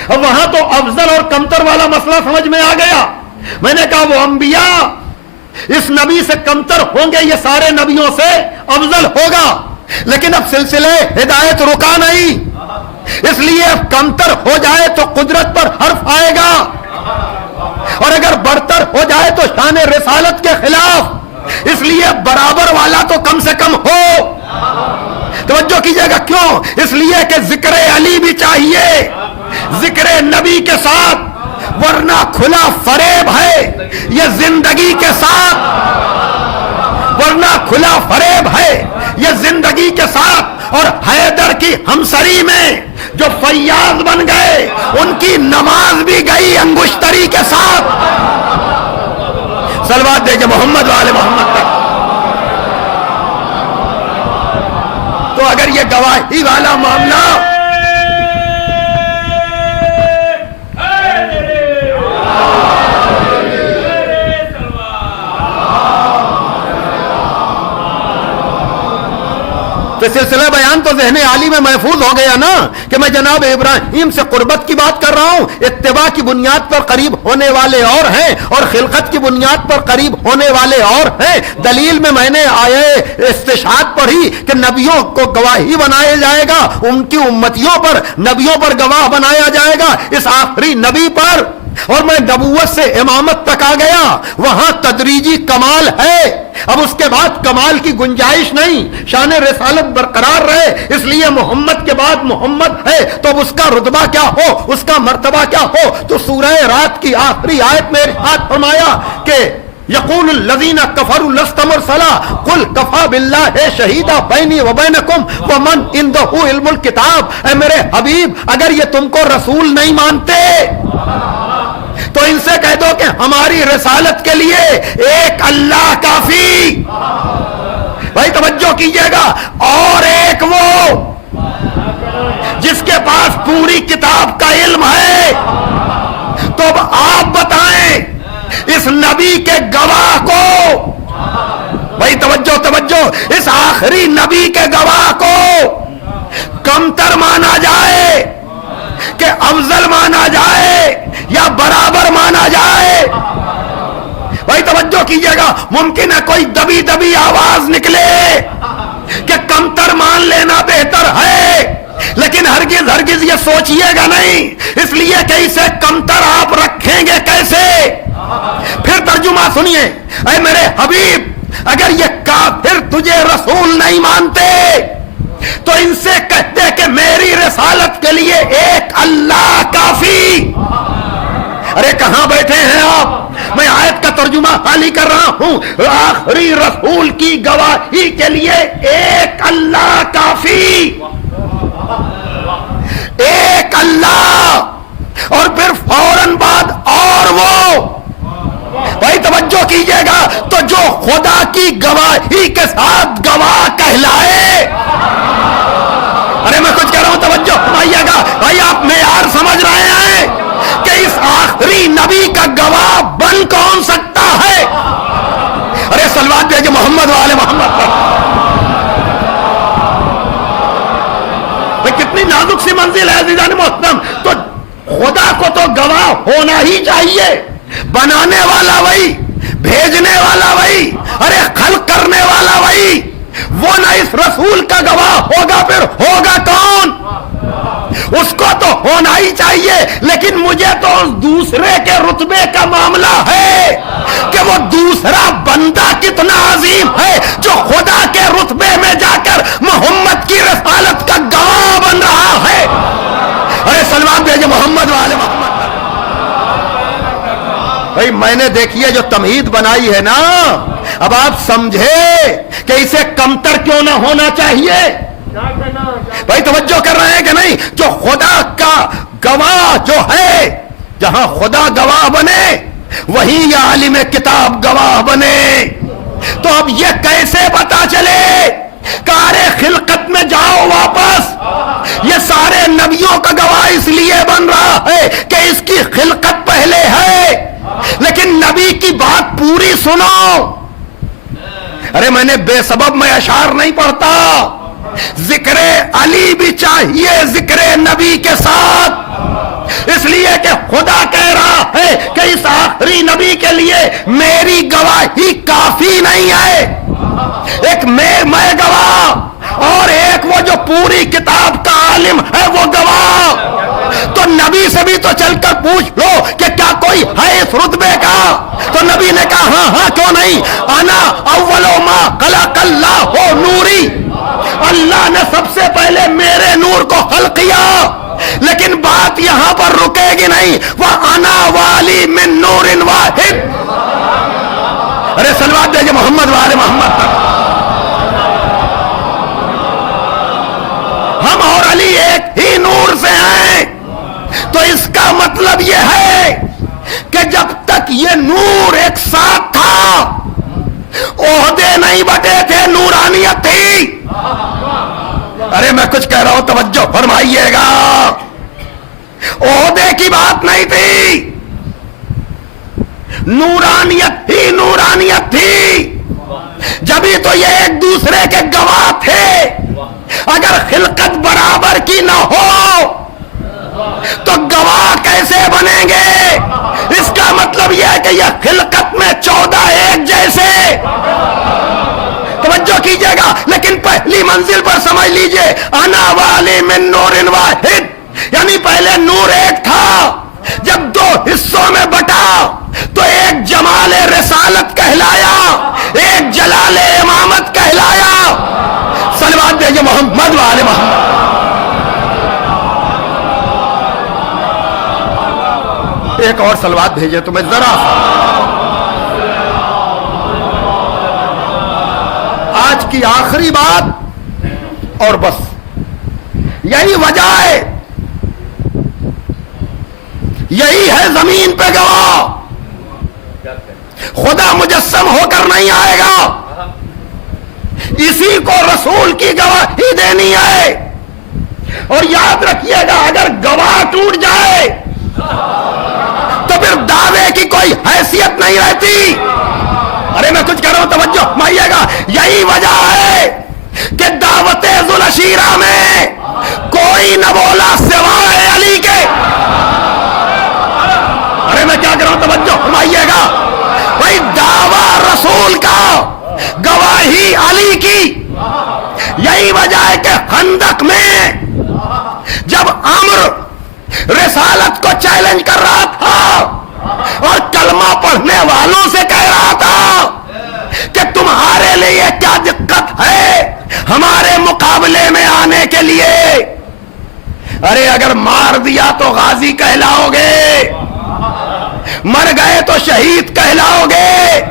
وہاں تو افضل اور کمتر والا مسئلہ سمجھ میں آ گیا. میں نے کہا وہ انبیاء اس نبی سے کمتر ہوں گے، یہ سارے نبیوں سے افضل ہوگا. لیکن اب سلسلے ہدایت رکا نہیں، اس لیے اب کمتر ہو جائے تو قدرت پر حرف آئے گا، اور اگر برتر ہو جائے تو شان رسالت کے خلاف. اس لیے برابر والا تو کم سے کم ہو. توجہ کیجئے گا، کیوں؟ اس لیے کہ ذکر علی بھی چاہیے ذکر نبی کے ساتھ، ورنہ کھلا فریب ہے یہ زندگی کے ساتھ، ورنہ کھلا فریب ہے یہ زندگی کے ساتھ. اور حیدر کی ہمسری میں جو فیاض بن گئے ان کی نماز بھی گئی انگشتری کے ساتھ. صلوات دے محمد والے محمد تک. تو اگر یہ یہ گواہی والا معاملہ تو سلسلہ بیان تو ذہن عالی میں محفوظ ہو گیا نا کہ میں جناب ابراہیم سے قربت کی بات کر رہا ہوں. اتباع کی بنیاد پر قریب ہونے والے اور ہیں اور خلقت کی بنیاد پر قریب ہونے والے اور ہیں. دلیل میں نے آیے استشہاد پڑھی کہ نبیوں کو گواہی بنایا جائے گا, ان کی امتیوں پر نبیوں پر گواہ بنایا جائے گا, اس آخری نبی پر. اور میں نبوت سے امامت تک آ گیا, وہاں تدریجی کمال ہے. اب اس کے بعد کمال کی گنجائش نہیں, شان رسالت برقرار رہے, اس لیے محمد کے بعد محمد ہے تو اب اس کا رتبہ کیا ہو, اس کا مرتبہ کیا ہو. تو سورہ رات کی آخری آیت میں ارشاد فرمایا کہ یقول الذین کفروا لست مرسلا قل کفی باللہ شہیدا بینی و بینکم ومن عندہ علم الکتاب. اے میرے حبیب, اگر یہ تم کو رسول نہیں مانتے تو ان سے کہہ دو کہ ہماری رسالت کے لیے ایک اللہ کافی. بھائی توجہ کیجئے گا, اور ایک وہ جس کے پاس پوری کتاب کا علم ہے. تو اب آپ بتائیں اس نبی کے گواہ کو, بھائی توجہ, اس آخری نبی کے گواہ کو کمتر مانا جائے کہ افضل مانا جائے یا برابر مانا جائے؟ بھائی توجہ کیجئے گا, ممکن ہے کوئی دبی دبی آواز نکلے کہ کمتر مان لینا بہتر ہے, لیکن ہرگز یہ سوچئے گا نہیں, اس لیے کہ اسے کمتر آپ رکھیں گے کیسے. پھر ترجمہ سنیے, اے میرے حبیب, اگر یہ کافر تجھے رسول نہیں مانتے تو ان سے کہتے کہ میری رسالت کے لیے ایک اللہ کافی. ارے کہاں بیٹھے ہیں آپ, میں آیت کا ترجمہ خالی کر رہا ہوں. آخری رسول کی گواہی کے لیے ایک اللہ کافی, ایک اللہ, اور پھر فوراً بعد اور وہ. بھائی توجہ کیجئے گا, تو جو خدا کی گواہی کے ساتھ گواہ کہلائے. ارے میں کچھ کہہ رہا ہوں, توجہ فرمائیے گا. بھائی آپ معیار سمجھ رہے ہیں کہ اس آخری نبی کا گواہ بن کون سکتا ہے؟ ارے صلوات بھیجے محمد والے محمد پر. بھائی کتنی نازک سی منزل ہے عزیزان محترم. تو خدا کو تو گواہ ہونا ہی چاہیے, بنانے والا وہی, بھیجنے والا وہی, ارے خلق کرنے والا وہی. وہ نہ اس رسول کا گواہ ہوگا پھر ہوگا کون؟ اس کو تو ہونا ہی چاہیے, لیکن مجھے تو اس دوسرے کے رتبے کا معاملہ ہے کہ وہ دوسرا بندہ کتنا عظیم ہے جو خدا کے رتبے میں جا کر محمد کی رسالت کا گواہ بن رہا ہے. ارے صلوات بھیجے محمد والے محمد. بھائی میں نے دیکھیے جو تمہید بنائی ہے نا, اب آپ سمجھے کہ اسے کمتر کیوں نہ ہونا چاہیے. بھائی توجہ کر رہے ہیں کہ نہیں؟ جو خدا کا گواہ جو ہے, جہاں خدا گواہ بنے وہیں یہ عالم کتاب گواہ بنے. تو اب یہ کیسے پتا چلے؟ کارے خلقت میں جاؤ واپس, یہ سارے نبیوں کا گواہ اس لیے بن رہا ہے کہ اس کی خلقت پہلے ہے, لیکن نبی کی بات پوری سنو. ارے میں نے بے سبب میں اشعار نہیں پڑھتا, ذکر علی بھی چاہیے ذکر نبی کے ساتھ, اس لیے کہ خدا کہہ رہا ہے کہ اس آخری نبی کے لیے میری گواہی کافی نہیں ہے. ایک میں گواہ اور ایک وہ جو پوری کتاب کا عالم ہے وہ گواہ. تو نبی سے بھی تو چل کر پوچھ لو کہ کیا کوئی ہے اس رتبے کا. تو نبی نے کہا ہاں کیوں نہیں, انا اول ما خلق اللہ نوری, اللہ نے سب سے پہلے میرے نور کو خلق کیا. لیکن بات یہاں پر رکے گی نہیں, وہ انا والی من نور واحد. ارے صلوات دیجئے محمد والے محمد پر. ہم اور علی ایک ہی نور سے ہیں. تو اس کا مطلب یہ ہے کہ جب تک یہ نور ایک ساتھ تھا, عہدے نہیں بٹے تھے, نورانیت تھی. ارے میں کچھ کہہ رہا ہوں، توجہ فرمائیے گا. عہدے کی بات نہیں تھی، نورانیت ہی نورانیت تھی. جبھی تو یہ ایک دوسرے کے گواہ تھے. اگر خلقت برابر کی نہ ہو تو گواہ کیسے بنیں گے؟ اس کا مطلب یہ ہے کہ یہ خلقت میں 14 ایک جیسے. توجہ کیجئے گا. لیکن پہلی منزل پر سمجھ لیجئے، انا والی من نور واحد، یعنی پہلے نور ایک تھا، جب دو حصوں میں بٹا تو ایک جمال رسالت کہلایا، ایک جلال امامت کہلایا. صلوات بھیجئے محمد والے محمد. ایک اور صلوات بھیجے تو میں ذرا آج کی آخری بات اور بس یہی وجہ ہے، یہی ہے زمین پہ گواہ. خدا مجسم ہو کر نہیں آئے گا، اسی کو رسول کی گواہی دینی ہے. اور یاد رکھیے گا، اگر گواہ ٹوٹ جائے تو پھر دعوے کی کوئی حیثیت نہیں رہتی. ارے میں کچھ کہہ رہا ہوں، توجہ مائیے گا. یہی وجہ ہے کہ دعوت ذوالعشیرہ میں کوئی نہ بولا سوائے علی کے. ارے میں کیا کہہ رہا ہوں، توجہ فرمائیے گا. بھائی دعویٰ رسول کا، گواہی علی کی. یہی وجہ ہے کہ خندق میں جب عمر رسالت کو چیلنج کر رہا تھا اور کلمہ پڑھنے والوں سے کہہ رہا تھا کہ تمہارے لیے کیا دقت ہے ہمارے مقابلے میں آنے کے لیے؟ ارے اگر مار دیا تو غازی کہلاؤ گے، مر گئے تو شہید کہلاؤ گے.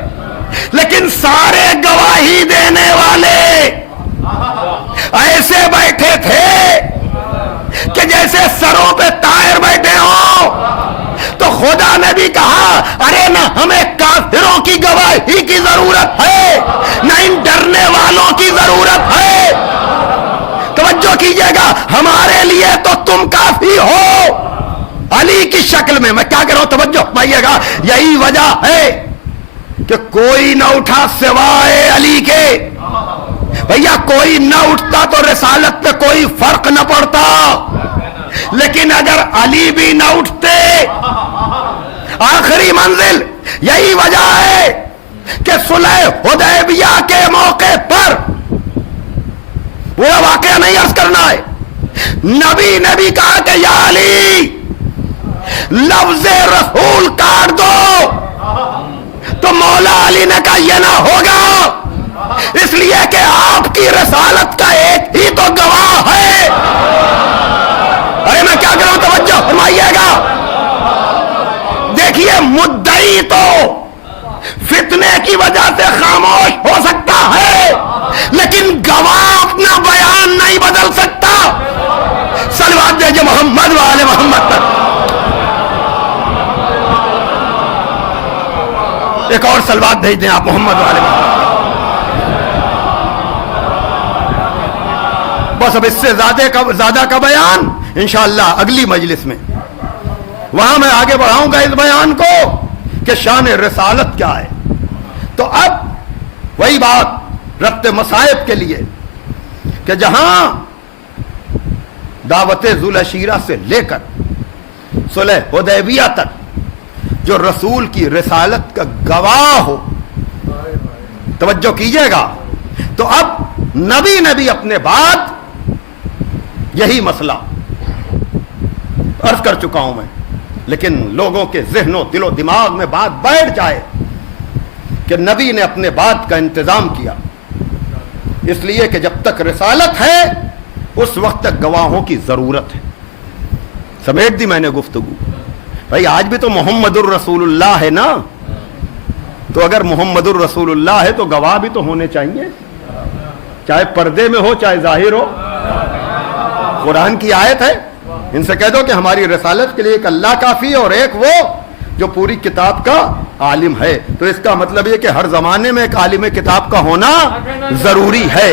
لیکن سارے گواہی دینے والے ایسے بیٹھے تھے کہ جیسے سروں پہ طائر بیٹھے ہو. تو خدا نے بھی کہا ارے نہ ہمیں کافروں کی گواہی کی ضرورت ہے، نہ ان ڈرنے والوں کی ضرورت ہے. توجہ کیجئے گا، ہمارے لیے تو تم کافی ہو علی کی شکل میں. میں کیا کہہ رہا ہوں، توجہ پائیے گا. یہی وجہ ہے کہ کوئی نہ اٹھا سوائے علی کے. بھیا کوئی نہ اٹھتا تو رسالت پہ کوئی فرق نہ پڑتا، لیکن اگر علی بھی نہ اٹھتے. آخری منزل یہی وجہ ہے کہ صلح حدیبیہ کے موقع پر وہ واقعہ نہیں عرض کرنا ہے، نبی نے بھی کہا کہ یا علی لفظ رسول کاٹ دو. تو مولا علی نے کہا یہ نہ ہوگا، اس لیے کہ آپ کی رسالت کا ایک ہی تو گواہ ہے. ارے میں کیا کر رہا ہوں، توجہ فرمائیے گا. دیکھیے مدعی تو فتنے کی وجہ سے خاموش ہو سکتا ہے، لیکن گواہ اپنا بیان نہیں بدل سکتا. صلوات دیجئے محمد والے محمد پر. ایک اور صلوات بھیج دیں آپ محمد والے محمد. بس اب اس سے زیادہ کا بیان انشاءاللہ اگلی مجلس میں، وہاں میں آگے بڑھاؤں گا اس بیان کو کہ شان رسالت کیا ہے. تو اب وہی بات ربط مصائب کے لیے کہ جہاں دعوت ذوالعشیرہ سے لے کر صلح حدیبیہ تک جو رسول کی رسالت کا گواہ ہو، توجہ کیجئے گا. تو اب نبی نے بھی اپنے بعد یہی مسئلہ عرض کر چکا ہوں میں، لیکن لوگوں کے ذہن و دل و دماغ میں بات بیٹھ جائے کہ نبی نے اپنے بات کا انتظام کیا، اس لیے کہ جب تک رسالت ہے اس وقت تک گواہوں کی ضرورت ہے. سمیٹ دی میں نے گفتگو. بھائی آج بھی تو محمد الرسول اللہ ہے نا، تو اگر محمد الرسول اللہ ہے تو گواہ بھی تو ہونے چاہیے، چاہے پردے میں ہو چاہے ظاہر ہو. قرآن کی آیت ہے، ان سے کہہ دو کہ ہماری رسالت کے لیے ایک اللہ کافی ہے اور ایک وہ جو پوری کتاب کا عالم ہے. تو اس کا مطلب یہ کہ ہر زمانے میں ایک عالم کتاب کا ہونا ضروری ہے.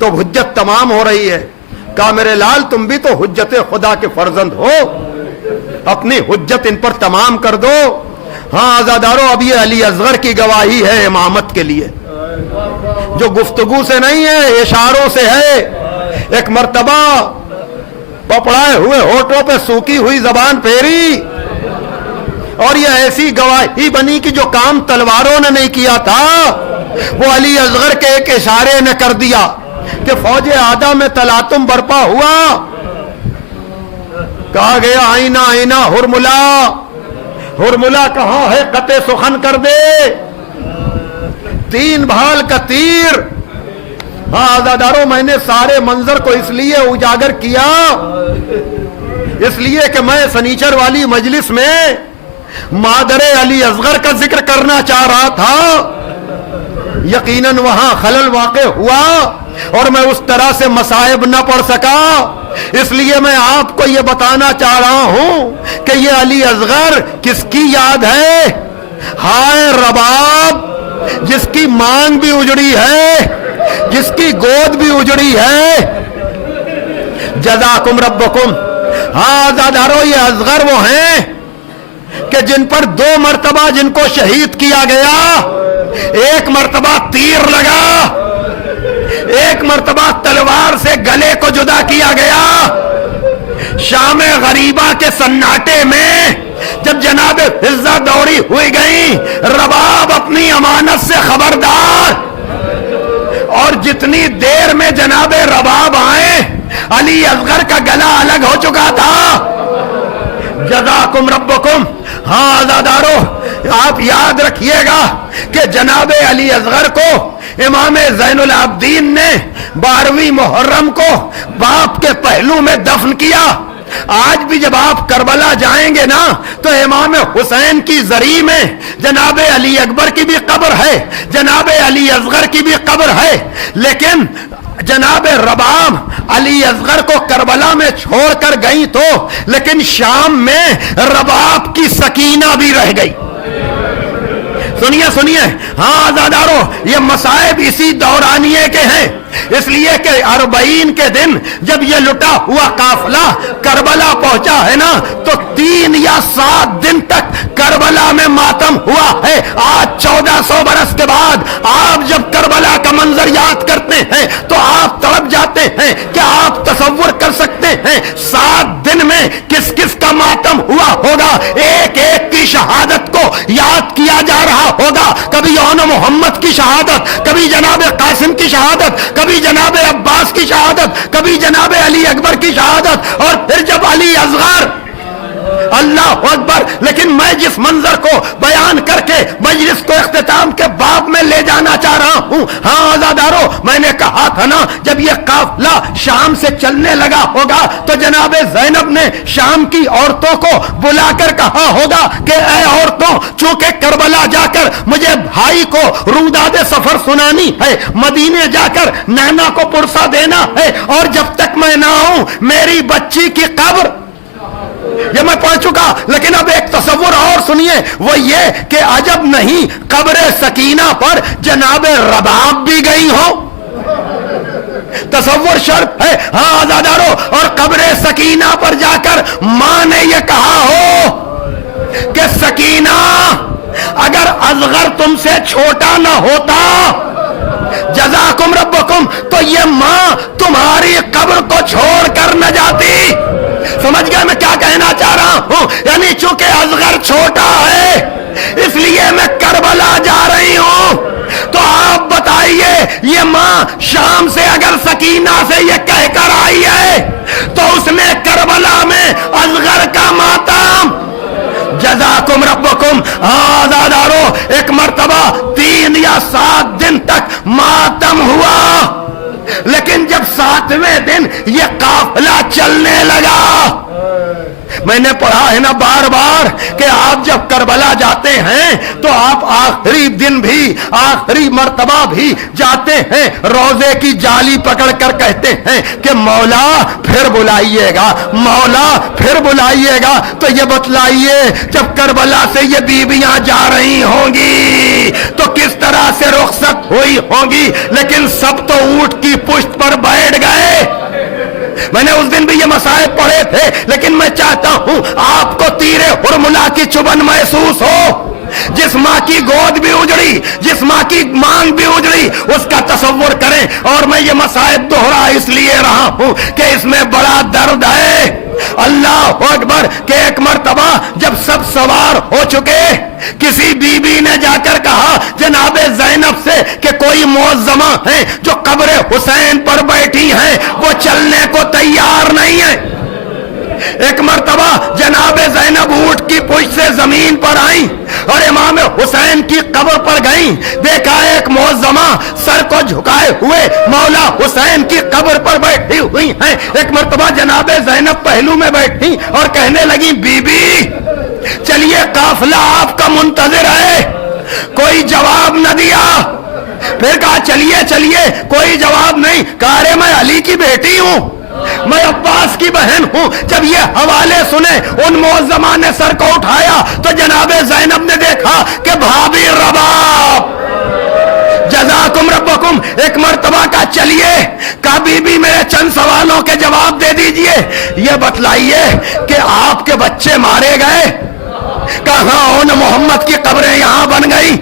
تو حجت تمام ہو رہی ہے. کہا میرے لال تم بھی تو حجت خدا کے فرزند ہو, اپنی حجت ان پر تمام کر دو. ہاں عزادارو, اب یہ علی اصغر کی گواہی ہے امامت کے لیے, جو گفتگو سے نہیں ہے, اشاروں سے ہے. ایک مرتبہ پپڑائے ہوئے ہونٹوں پہ سوکھی ہوئی زبان پھیری, اور یہ ایسی گواہی بنی کہ جو کام تلواروں نے نہیں کیا تھا وہ علی اصغر کے ایک اشارے نے کر دیا کہ فوج آدھا میں تلاطم برپا ہوا. کہا گیا آئینہ آئینہ ہرملا, ہرملا کہاں ہے قطع سخن کر دے, 3 بھال کا تیر. ہاں آزاداروں, میں نے سارے منظر کو اس لیے اجاگر کیا, اس لیے کہ میں سنیچر والی مجلس میں مادر علی اصغر کا ذکر کرنا چاہ رہا تھا. یقیناً وہاں خلل واقع ہوا اور میں اس طرح سے مصائب نہ پڑھ سکا. اس لیے میں آپ کو یہ بتانا چاہ رہا ہوں کہ یہ علی اصغر کس کی یاد ہے. ہائے رباب, جس کی مانگ بھی اجڑی ہے, جس کی گود بھی اجڑی ہے. جزاکم ربکم. ہاں عزادارو, یہ اصغر وہ ہیں کہ جن پر 2 مرتبہ جن کو شہید کیا گیا, ایک مرتبہ تیر لگا, ایک مرتبہ تلوار سے گلے کو جدا کیا گیا. شام غریبہ کے سناٹے میں جب جناب فضہ دوڑی ہوئی گئی, رباب اپنی امانت سے خبردار, اور جتنی دیر میں جناب رباب آئے علی اصغر کا گلا الگ ہو چکا تھا. جزاکم ربکم. ہاں عزادارو, آپ یاد رکھیے گا کہ جناب علی اصغر کو امام زین العابدین نے 12ویں محرم کو باپ کے پہلو میں دفن کیا. آج بھی جب آپ کربلا جائیں گے نا تو امام حسین کی زری میں جناب علی اکبر کی بھی قبر ہے, جناب علی اصغر کی بھی قبر ہے. لیکن جناب رباب علی اصغر کو کربلا میں چھوڑ کر گئی تو, لیکن شام میں رباب کی سکینہ بھی رہ گئی. سنیے سنیے, ہاں عزادارو, یہ مصائب اسی دورانیے کے ہیں. اس لیے کہ 40 کے دن جب یہ لٹا ہوا قافلہ کربلا پہنچا ہے نا, تو 3 یا 7 دن تک کربلا میں ماتم ہوا ہے. آج 1400 برس کے بعد آپ جب کربلا کا منظر یاد کرتے ہیں تو آپ تڑپ جاتے ہیں. کیا آپ تصور کر سکتے ہیں 7 دن میں کس کس کا ماتم ہوا ہوگا؟ ایک ایک کی شہادت کو یاد کیا جا رہا ہوگا. کبھی یون محمد کی شہادت, کبھی جناب قاسم کی شہادت, کبھی جناب عباس کی شہادت, کبھی جناب علی اکبر کی شہادت, اور پھر جب علی اصغر. اللہ اکبر. لیکن میں جس منظر کو بیان کر کے مجلس کو اختتام کے باب میں لے جانا چاہ رہا ہوں, ہاں عزادارو, میں نے کہا تھا نا جب یہ قافلہ شام سے چلنے لگا ہوگا تو جناب زینب نے شام کی عورتوں کو بلا کر کہا ہوگا کہ اے عورتوں, چونکہ کربلا جا کر مجھے بھائی کو روداد سفر سنانی ہے, مدینے جا کر نینا کو پرسا دینا ہے, اور جب تک میں نہ آؤں میری بچی کی قبر. یہ میں پڑھ چکا, لیکن اب ایک تصور اور سنیے, وہ یہ کہ عجب نہیں قبر سکینہ پر جناب رباب بھی گئی ہو. تصور شرط ہے. ہاں عزادارو, اور قبر سکینہ پر جا کر ماں نے یہ کہا ہو کہ سکینہ اگر اصغر تم سے چھوٹا نہ ہوتا, جزاکم ربکم, تو یہ ماں تمہاری قبر کو چھوڑ کر نہ جاتی. سمجھ گئے میں کیا کہنا چاہ رہا ہوں؟ یعنی چونکہ اصغر چھوٹا ہے اس لیے میں کربلا جا رہی ہوں. تو آپ بتائیے, یہ ماں شام سے اگر سکینہ سے یہ کہہ کر آئی ہے تو اس نے کربلا میں اصغر کا ماتم. جزاکم ربکم. آزادارو, ایک مرتبہ 3 یا 7 دن تک ماتم ہوا, لیکن جب 7ویں دن یہ قافلہ چلنے لگا, میں نے پڑھا ہے نا بار بار کہ آپ جب کربلا جاتے ہیں تو آپ آخری دن بھی آخری مرتبہ بھی جاتے ہیں, روزے کی جالی پکڑ کر کہتے ہیں کہ مولا پھر بلائیے گا, مولا پھر بلائیے گا. تو یہ بتلائیے جب کربلا سے یہ بیویاں جا رہی ہوں گی تو کس طرح سے رخصت ہوئی ہوں گی, لیکن سب تو اونٹ کی پشت پر بیٹھ گئے. میں نے اس دن بھی یہ مسائل پڑھے تھے, لیکن میں چاہتا ہوں آپ کو تیر حرملا کی چبھن محسوس ہو. جس ماں کی گود بھی اجڑی, جس ماں کی مانگ بھی اجڑی, اس کا تصور کریں. اور میں یہ مسائل دوہرا اس لیے رہا ہوں کہ اس میں بڑا درد ہے. اللہ اکبر کہ ایک مرتبہ جب سب سوار ہو چکے, کسی بی بی نے جا کر کہا جناب زینب سے کہ کوئی معظمہ ہے جو قبر حسین پر بیٹھی ہیں, وہ چلنے کو تیار نہیں ہے. ایک مرتبہ جناب زینب اونٹ کی پشت سے زمین پر آئیں اور امام حسین کی قبر پر گئیں. دیکھا ایک معظمہ سر کو جھکائے ہوئے مولا حسین کی قبر پر بیٹھی ہوئی ہیں. ایک مرتبہ جناب زینب پہلو میں بیٹھی اور کہنے لگی بی بی چلیے قافلہ آپ کا منتظر ہے. کوئی جواب نہ دیا. پھر کہا چلیے چلیے, کوئی جواب نہیں. کہا ارے میں علی کی بیٹی ہوں, میں عباس کی بہن ہوں. جب یہ حوالے سنے ان معظمہ نے سر کو اٹھایا تو جناب زینب نے دیکھا کہ بھابی رباب جزاکم ربکم. ایک مرتبہ کا چلیے کا بی بی میرے چند سوالوں کے جواب دے دیجئے. یہ بتلائیے کہ آپ کے بچے مارے گئے, کہاں ان محمد کی قبریں یہاں بن گئی.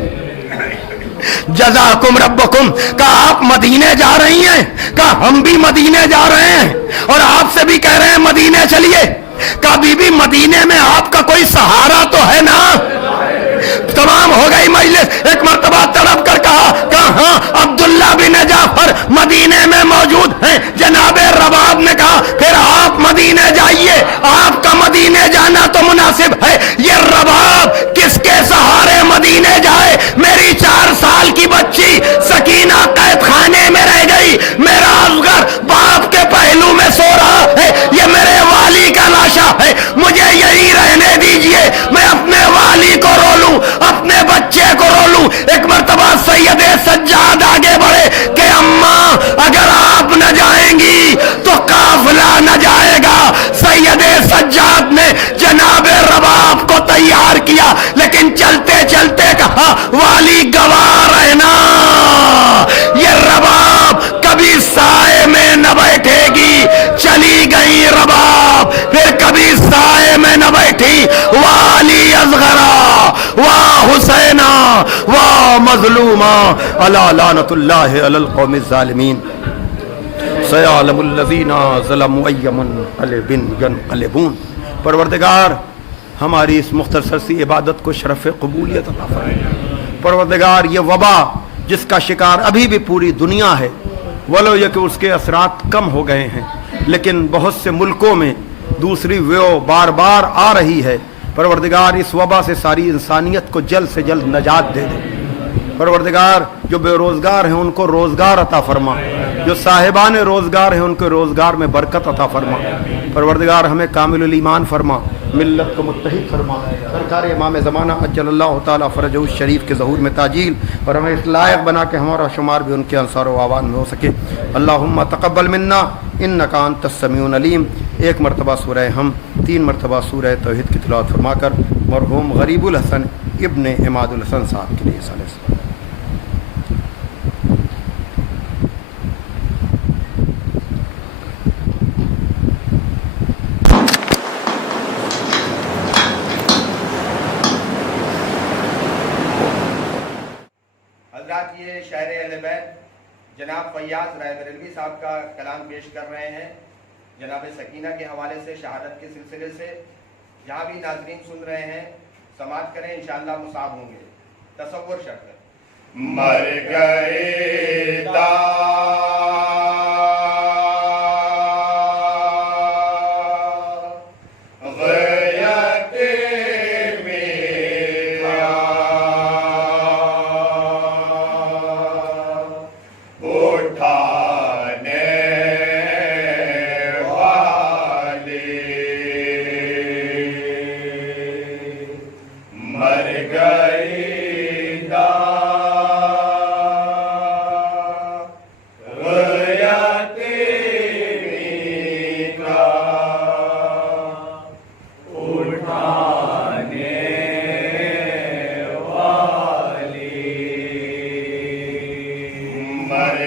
جزاکم ربکم. کہا آپ مدینے جا رہی ہیں, کہا ہم بھی مدینے جا رہے ہیں اور آپ سے بھی کہہ رہے ہیں مدینے چلیے. کہا بی بی مدینے میں آپ کا کوئی سہارا تو ہے نا. تمام ہو گئی مجلس. ایک مرتبہ تڑپ کر کہا ہاں عبداللہ بن جعفر مدینے میں موجود ہیں. جناب رباب نے کہا پھر آپ مدینے جائیے, آپ کا مدینے جانا تو مناسب ہے. یہ رباب کس کے سہارے مدینے جائے. میری 4 سال کی بچی سکینہ قید خانے میں رہ گئی, میرا اصغر باپ کے پہلو میں سو رہا ہے, یہ میرے والی کا لاشا ہے. مجھے یہی رہنے دیجئے, میں اپنے والی کو رو لوں, اپنے بچے کو رو لوں. ایک مرتبہ سید سجاد آگے بڑھے کہ اماں اگر آپ نہ جائیں گی تو قافلہ نہ جائے گا. سید سجاد نے جناب رباب کو تیار کیا, لیکن چلتے چلتے کہا والی گواہ رہنا, یہ رباب کبھی سائے میں نہ بیٹھے گی. چلی گئی رباب, پھر کبھی سائے میں نہ بیٹھی. والی اصغرا واہ حسینہ واہ مظلومہ الا لعنت اللہ علی القوم الظالمین. سیعلم الذین ظلموا ای منقلب ینقلبون. پروردگار ہماری اس مختصر سی عبادت کو شرف قبولیت عطا فرما. پروردگار یہ وبا جس کا شکار ابھی بھی پوری دنیا ہے, ولو یہ کہ اس کے اثرات کم ہو گئے ہیں, لیکن بہت سے ملکوں میں دوسری ویو بار بار آ رہی ہے. پروردگار اس وبا سے ساری انسانیت کو جلد سے جلد نجات دے دے. پروردگار جو بے روزگار ہیں ان کو روزگار عطا فرما, جو صاحبان روزگار ہیں ان کے روزگار میں برکت عطا فرما. پروردگار ہمیں کامل الایمان فرما, ملت کو متحد فرما, سرکار امام زمانہ اجل اللہ تعالیٰ فرجہ الشریف کے ظہور میں تاجیل, اور ہمیں اس لائق بنا کہ ہمارا شمار بھی ان کے انصار و آوان میں ہو سکے. اللہم تقبل منا انکا انت السمیع العلیم. ایک مرتبہ سورہ ہم, 3 مرتبہ سورہ توحید کی تلاوت فرما کر مرحوم غریب الحسن ابن عماد الحسن صاحب کے لیے صالح صلاح. حضرات یہ شاعر اہل بیت جناب فیاض رائے بریلوی صاحب کا کلام پیش کر رہے ہیں جناب سکینہ کے حوالے سے, شہادت کے سلسلے سے. جہاں بھی ناظرین سن رہے ہیں سماعت کریں, انشاءاللہ مصاب ہوں گے. تصور شرط ہے. مر گئے